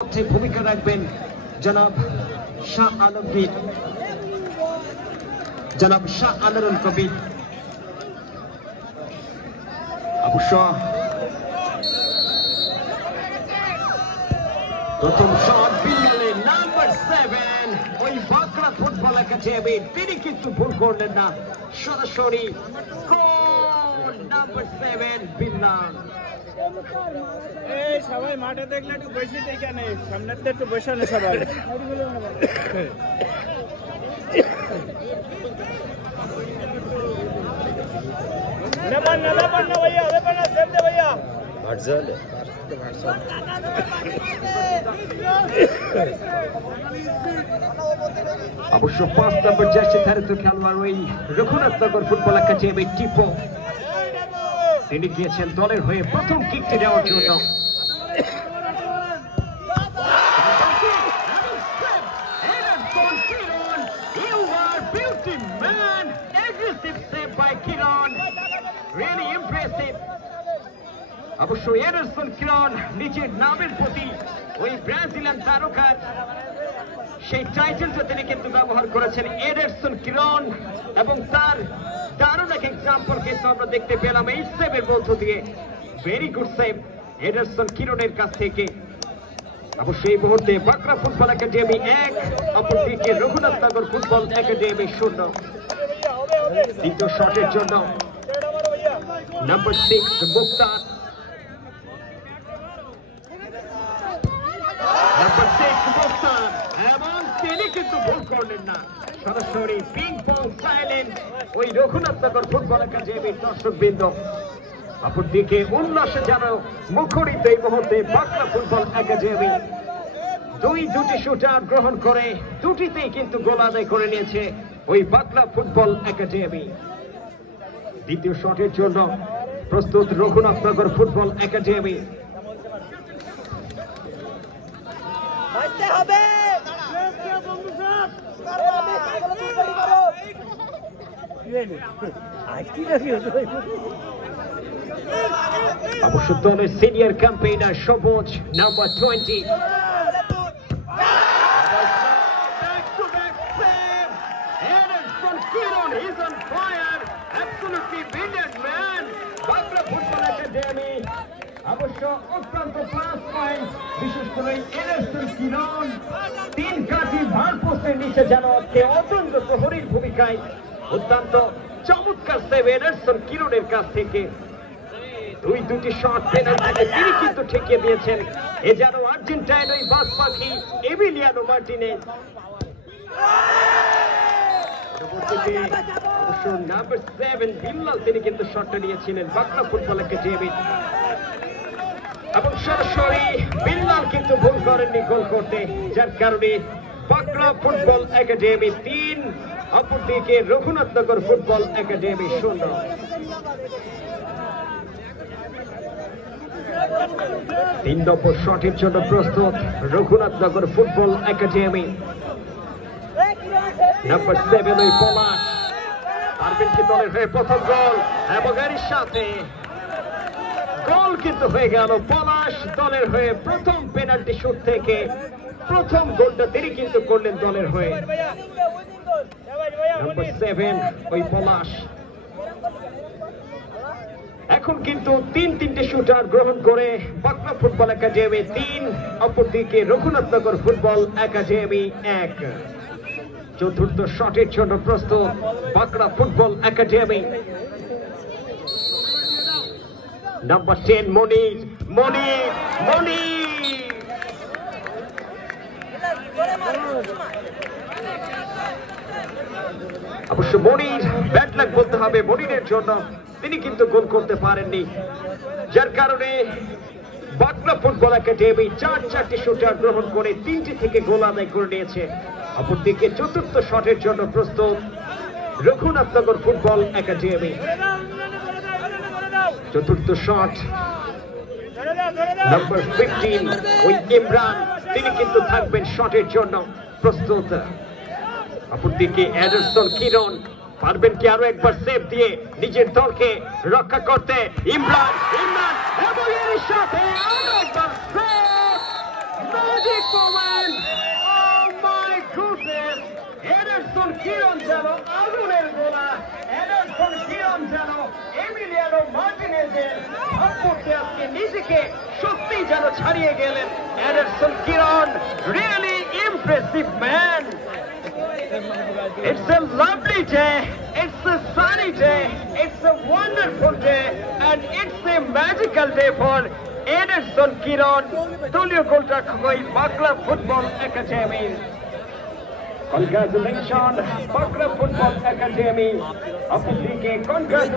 ভূমিকা রাখবেন জনাব শাহ আলমগীর, জনাব শাহ আনারুল কবির। অবশ্য প্রথম শট বিল্লালের নাম্বার 7 ওই বাঁকড়া ফুটবল একাডেমি, তিনি কিন্তু ভুল করলেন না, সরাসরি গোল নাম্বার 7 বিল্লাল। এই সবাই মাঠে দেখলে একটু বসে দেখে নেই, সামনের একটু বসানো সবাই। অবশ্য 5 নম্বর জার্সি ধারিত খেলোয়াড় ওই রঘুনাথনগর ফুটবল একাডেমি টিপো, তিনি গিয়েছেন দলের হয়ে প্রথম কিকটি দেওয়ার জন্য। অবশ্য এডারসন কিরণ নিজের নামের প্রতি ওই ব্রাজিলিয়ান তারকার সেই টাইটেলটা তিনি কিন্তু ব্যবহার করেছেন, এডারসন কিরণ, এবং তার দারুণ এক এক্সাম্পল কিন্তু আমরা দেখতে পেলাম এই সেভের মধ্য দিয়ে। ভেরি গুড সেভ এডারসন কিরণের কাছ থেকে। অবশ্য এই মুহূর্তে বাঁকড়া ফুটবল একাডেমি 1, অপরদিকে রঘুনাথনগর ফুটবল একাডেমি 0। দ্বিতীয় শটের জন্য নাম্বার 6 মুক্তার, এবং তিনি কিন্তু ভুল করলেন না, সরাসরি পিং পং সাইলেন্ট ওই রঘুনাথনগর ফুটবল একাডেমির দর্শকবৃন্দ। অপরদিকে উল্লাসে যেন মুখরিত এই মুহূর্তে বাঁকড়া ফুটবল একাডেমি। দুটি শুটার গ্রহণ করে দুটিতেই কিন্তু গোল আদায় করে নিয়েছে ওই বাঁকড়া ফুটবল একাডেমি। দ্বিতীয় শটের জন্য প্রস্তুত রঘুনাথনগর ফুটবল একাডেমি। অবশ্য দলের সিনিয়র ক্যাম্পেইনার সবুজ নাম্বার 20, অবশ্য অত্যন্ত প্লাস পয়েন্ট, বিশেষ করে এডারসন কিরণ 3 কাঠি ভার পোস্টের নিচে যেন অত্যন্ত প্রহরীর ভূমিকায় অত্যন্ত চমৎকার সেভ এডারসন কিরণের কাছ থেকে। দুটি শট পেনাল্টিতে তিনি কিন্তু ঠেকিয়ে দিয়েছেন। এ যেন আর্জেন্টাইন ওই বাস পাখি এমিলিয়ানো মার্টিনেজ। অবশ্য নাম্বার 7 বিল্লাল, তিনি কিন্তু শটটা নিয়েছিলেন বাঁকড়া ফুটবল একাডেমি, এবং সরাসরি বিল্লাল কিন্তু ভুল করেননি গোল করতে, যার কারণে বাঁকড়া ফুটবল একাডেমি 3, অপরদিকে রঘুনাথনগর ফুটবল একাডেমি 0। তিন নম্বর শটের জন্য প্রস্তুত রঘুনাথনগর ফুটবল একাডেমি। নাম্বার 7 ওই পলাশ, পারবেন কি দলের হয়ে প্রথম গোল, এবং এর সাথে গোল কিন্তু হয়ে গেল। পলাশ দলের হয়ে প্রথম পেনাল্টি শুট থেকে প্রথম গোলটা তিনি কিন্তু করলেন দলের হয়ে। নাম্বার 7 ওই পলাশ। এখন কিন্তু 3টে শুটার গ্রহণ করে বাঁকড়া ফুটবল একাডেমি 3, অপরদিকে রঘুনাথনগর ফুটবল একাডেমি 1। চতুর্থ শটের জন্য প্রস্তুত বাঁকড়া ফুটবল একাডেমি। নাম্বার 10 মনির, অবশ্য মনির ব্যাড লাক বলতে হবে মনিরের জন্য, তিনি কিন্তু গোল করতে পারেননি, যার কারণে বাঁকড়া ফুটবল একাডেমি 4টি শুটার গ্রহণ করে 3টি থেকে গোল আদায় করে নিয়েছে। অপরদিকে চতুর্থ শটের জন্য প্রস্তুত রঘুনাথনগর ফুটবল একাডেমি। চতুর্থ শট নাম্বার 15 ওই ইমরান, তিনি কিন্তু থাকবেন শটের জন্য প্রস্তুত। অপরদিকে এডারসন কিরণ, পারবেন কি আরো একবার সেভ দিয়ে নিজের দলকে রক্ষা করতে? ইমরান, এবং এর সাথে আরো একবার save. magic moment! Oh my goodness! Ederson Kiron যেন আগুনের গোলা, এডারসন কিরণ যেন এমিলিয়ানো মার্টিনেজের ভাবমূর্তি আজকে নিজেকে সত্যি যেন ছাড়িয়ে গেলেন। Ederson Kiran, really impressive man. It's a lovely day, it's a sunny day, it's a wonderful day, and it's a magical day for Ederson Kiron, দলীয় গোলরক্ষক বাকলা football academy. Congratulations, Bakra Football Academy. Congratulations.